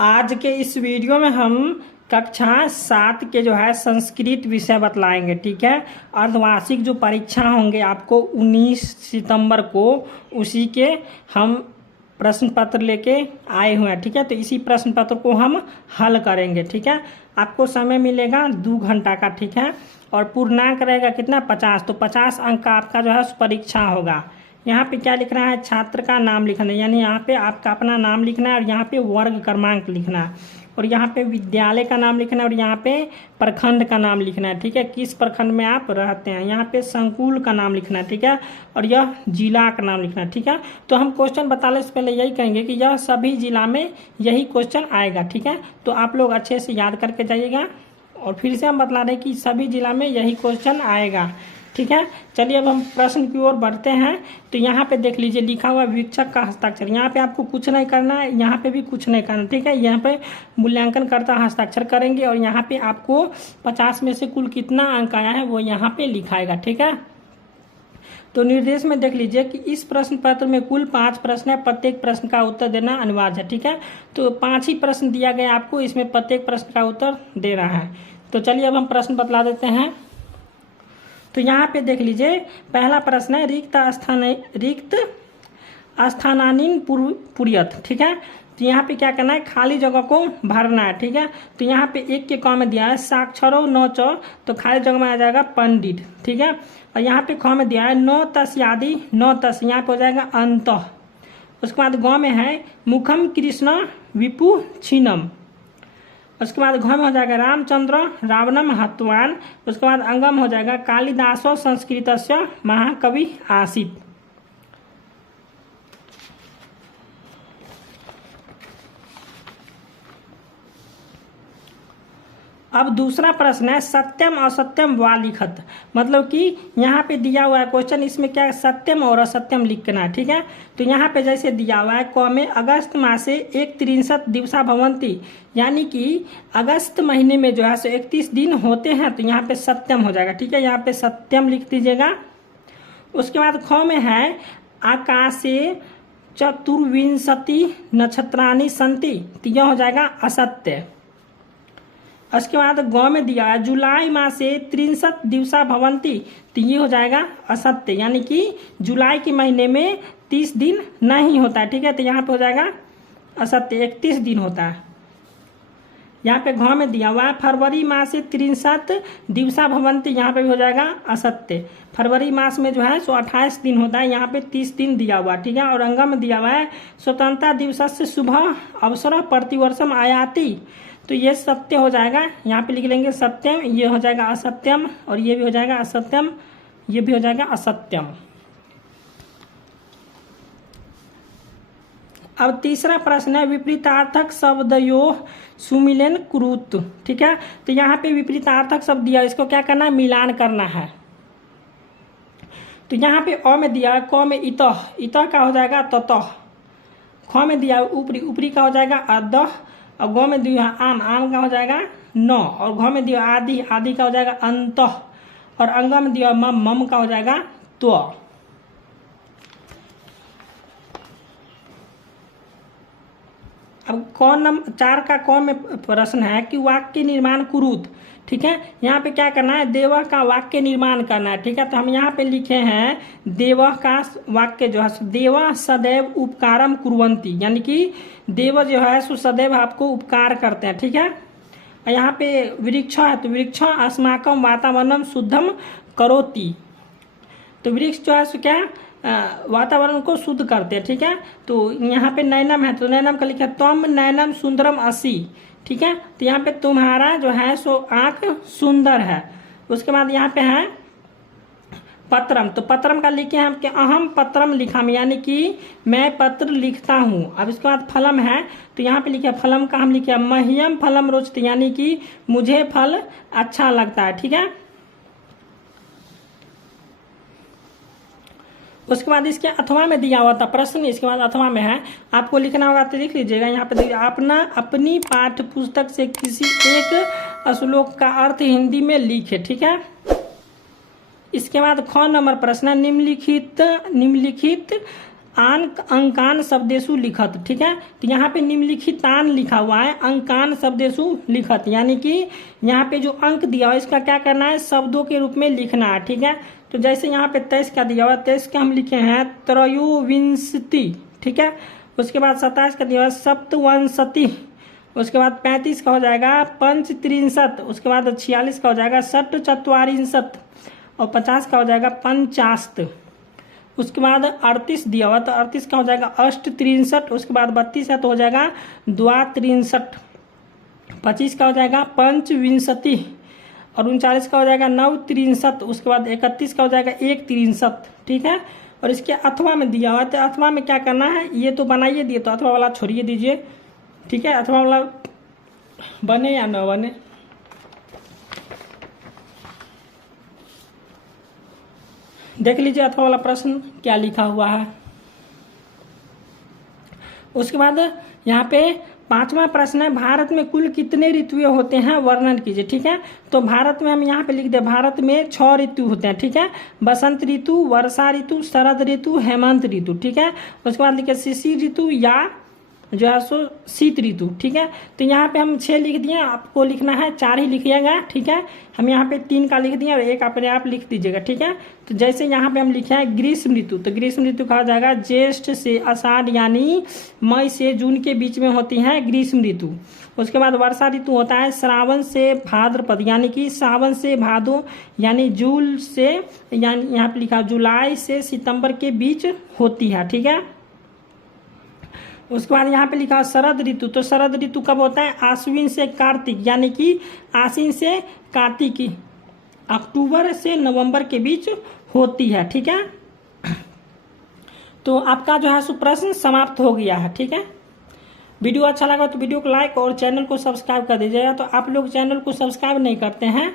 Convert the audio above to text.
आज के इस वीडियो में हम कक्षा 7 के जो है संस्कृत विषय बतलाएंगे। ठीक है, अर्धवार्षिक जो परीक्षा होंगे आपको 19 सितंबर को, उसी के हम प्रश्न पत्र लेके आए हुए हैं। ठीक है, तो इसी प्रश्न पत्र को हम हल करेंगे। ठीक है, आपको समय मिलेगा 2 घंटा का। ठीक है, और पूर्णांक रहेगा कितना, 50। तो 50 अंक का आपका जो है परीक्षा होगा। यहाँ पे क्या लिख रहा है, छात्र का नाम लिखना है, यानी यहाँ पे आपका अपना नाम लिखना है और यहाँ पे वर्ग क्रमांक लिखना है और यहाँ पे विद्यालय का नाम लिखना है और यहाँ पे प्रखंड का नाम लिखना है। ठीक है, किस प्रखंड में आप रहते हैं, यहाँ पे संकुल का नाम लिखना है। ठीक है, और यह जिला का नाम लिखना है। ठीक है, तो हम क्वेश्चन बताने से पहले यही कहेंगे कि यह सभी जिला में यही क्वेश्चन आएगा। ठीक है, तो आप लोग अच्छे से याद करके जाइएगा और फिर से हम बतला रहे हैं कि सभी जिला में यही क्वेश्चन आएगा। ठीक है, चलिए अब हम प्रश्न की ओर बढ़ते हैं। तो यहाँ पे देख लीजिए लिखा हुआ वीक्षक का हस्ताक्षर। यहाँ पे आपको कुछ नहीं करना है, यहाँ पे भी कुछ नहीं करना। ठीक है, यहाँ पे मूल्यांकन करता हस्ताक्षर करेंगे और यहाँ पे आपको 50 में से कुल कितना अंक आया है वो यहाँ पे लिखाएगा। ठीक है, तो निर्देश में देख लीजिए कि इस प्रश्न पत्र में कुल 5 प्रश्न है, प्रत्येक प्रश्न का उत्तर देना अनिवार्य है। ठीक है, तो 5 ही प्रश्न दिया गया आपको, इसमें प्रत्येक प्रश्न का उत्तर दे रहा है। तो चलिए अब हम प्रश्न बतला देते हैं। तो यहाँ पे देख लीजिए पहला प्रश्न है, रिक्त स्थानानीन पुरियत। ठीक है, तो यहाँ पे क्या करना है, खाली जगह को भरना है। ठीक है, तो यहाँ पे 1 के क में दिया है साक्षरो न च, तो खाली जगह में आ जाएगा पंडित। ठीक है, और यहाँ पे ख में दिया है न तस्यादि न तस, यहाँ पे हो जाएगा अंतः। उसके बाद ग में है मुखम कृष्ण विपु छिन्नम। उसके बाद घ में हो जाएगा रामचंद्र रावणम हतवान। उसके बाद अंगम हो जाएगा कालिदासो संस्कृतस्य महाकवि आसीत्। अब दूसरा प्रश्न है सत्यम असत्यम वा लिखत, मतलब कि यहाँ पे दिया हुआ है क्वेश्चन, इसमें क्या है, सत्यम और असत्यम लिखना है। ठीक है, तो यहाँ पे जैसे दिया हुआ है क में अगस्त मासे 31 दिवसा भवंती, यानी कि अगस्त महीने में जो है 31 दिन होते हैं, तो यहाँ पे सत्यम हो जाएगा। ठीक है, यहाँ पे सत्यम लिख दीजिएगा। उसके बाद ख में है आकाशे चतुर्विंशति नक्षत्राणि संति, तो यह हो जाएगा असत्य। उसके बाद ग में दिया है जुलाई माह से 63 दिवसा भवंती, तो ये हो जाएगा असत्य, यानी कि जुलाई के महीने में 30 दिन नहीं होता है। ठीक है, तो यहाँ पे हो जाएगा असत्य, 31 दिन होता है। यहाँ पे घ में दिया हुआ है फरवरी माह से 63 दिवसा भवंती, यहाँ पे भी हो जाएगा असत्य। फरवरी मास में जो है 28 दिन होता है, यहाँ पे 30 दिन दिया हुआ। ठीक है, और अंग में दिया हुआ है स्वतंत्रता दिवस से शुभ अवसर प्रतिवर्षम आयाति, तो ये सत्य हो जाएगा, यहाँ पे लिख लेंगे सत्यम, ये हो जाएगा असत्यम और ये भी हो जाएगा असत्यम, ये भी हो जाएगा असत्यम। अब तीसरा प्रश्न है विपरीतार्थक शब्दयो सुमिलन कुरुत। ठीक है, तो यहाँ पे विपरीतार्थक शब्द दिया, इसको क्या करना है, मिलान करना है। तो यहाँ पे अ में दिया है क में इतः, इतः का हो जाएगा ततः। ख में दिया ऊपरी, ऊपरी का हो जाएगा अदह, और ग में दिया आम, आम का हो जाएगा न, और घ में दिया आदि, आदि का हो जाएगा अंतः, और अंग में दिया मम, मम का हो जाएगा त्व। अब क नंबर 4 का क में प्रश्न है कि वाक्य निर्माण कुरुत। ठीक है, यहाँ पे क्या करना है, देवह का वाक्य निर्माण करना है। ठीक है, तो हम यहाँ पे लिखे हैं देवह का वाक्य जो है, देवह सदैव उपकारम कुर्वन्ति, यानी कि देव जो है सो सदैव आपको उपकार करते हैं। ठीक है, और यहाँ पे वृक्ष है, तो वृक्ष अस्माकम वातावरणम शुद्धम करोति, तो वृक्ष जो है सो क्या वातावरण को शुद्ध करते हैं। ठीक है, तो यहाँ पे नैनम है, तो नैनम का लिखा तम नैनम सुंदरम असी। ठीक है, तो यहाँ पे तुम्हारा जो है सो आंख सुंदर है। उसके बाद यहाँ पे है पत्रम, तो पत्रम का लिखे हम कि अहम पत्रम लिखा में, यानी कि मैं पत्र लिखता हूँ। अब इसके बाद फलम है, तो यहाँ पे लिखे फलम का हम लिखे मह्यम फलम रोचते, यानी कि मुझे फल अच्छा लगता है। ठीक है, उसके बाद इसके अथवा में दिया हुआ था प्रश्न, इसके बाद अथवा में है, आपको लिखना होगा तो लिख लीजिएगा। यहाँ पे देखिए अपनी पाठ्य पुस्तक से किसी एक श्लोक का अर्थ हिंदी में लिखे। ठीक है, इसके बाद ख नंबर प्रश्न निम्नलिखित आन अंकान शब्देशु लिखत, ठीक है। तो यहाँ पे निम्नलिखितान लिखा हुआ है, अंकान शब्देशु लिखत, यानी कि यहाँ पे जो अंक दिया हुआ है इसका क्या करना है, शब्दों के रूप में लिखना है, ठीक है। तो जैसे यहाँ पे 23 का दिया हुआ है, 23 का हम लिखे हैं त्रयोविंशति, ठीक है। उसके बाद 27 का दिया हुआ है सप्तवंशति, उसके बाद 35 का हो जाएगा पंचत्रिंशत, उसके बाद 46 का हो जाएगा षट्चत्वारिंशत और 50 का हो जाएगा पंचाशत। उसके बाद 38 दिया हुआ तो 38 का हो जाएगा अष्टत्रिंशत, उसके बाद 32 है तो हो जाएगा द्वात्रिंशत, 25 का हो जाएगा पंचविंशति और 39 का हो जाएगा नवत्रिंशत, उसके बाद 31 का हो जाएगा एकत्रिंशत, ठीक है। और इसके अथवा में दिया हुआ है तो अथवा में क्या करना है, ये तो बनाइए दिए तो अथवा वाला छोड़िए दीजिए, ठीक है। अथवा वाला बने या न बने, देख लीजिए अथवा वाला प्रश्न क्या लिखा हुआ है। उसके बाद यहाँ पे 5वां प्रश्न है, भारत में कुल कितने ऋतुएं होते हैं वर्णन कीजिए, ठीक है। तो भारत में हम यहाँ पे लिख दे, भारत में 6 ऋतु होते हैं, ठीक है। बसंत ऋतु, वर्षा ऋतु, शरद ऋतु, हेमंत ऋतु, ठीक है। उसके बाद लिखे शिशिर ऋतु या जो है सो शीत ऋतु, ठीक है। तो यहाँ पे हम 6 लिख दिए, आपको लिखना है 4 ही लिखिएगा, ठीक है। हम यहाँ पे 3 का लिख दिए और 1 अपने आप लिख दीजिएगा, ठीक है। तो जैसे यहाँ पे हम लिखे हैं ग्रीष्म ऋतु, तो ग्रीष्म ऋतु कहा जाएगा ज्येष्ठ से आषाढ़ यानी मई से जून के बीच में होती है ग्रीष्म ऋतु। उसके बाद वर्षा ऋतु होता है श्रावण से भाद्रपद यानी कि सावन से भादो यानी जून से, यानी यहाँ पे लिखा जुलाई से सितंबर के बीच होती है, ठीक है। उसके बाद यहाँ पे लिखा शरद ऋतु, तो शरद ऋतु कब होता है, आश्विन से कार्तिक यानी कि आश्विन से कार्तिक, अक्टूबर से नवंबर के बीच होती है, ठीक है। तो आपका जो है सो प्रश्न समाप्त हो गया है, ठीक है। वीडियो अच्छा लगा तो वीडियो को लाइक और चैनल को सब्सक्राइब कर दीजिएगा। तो आप लोग चैनल को सब्सक्राइब नहीं करते हैं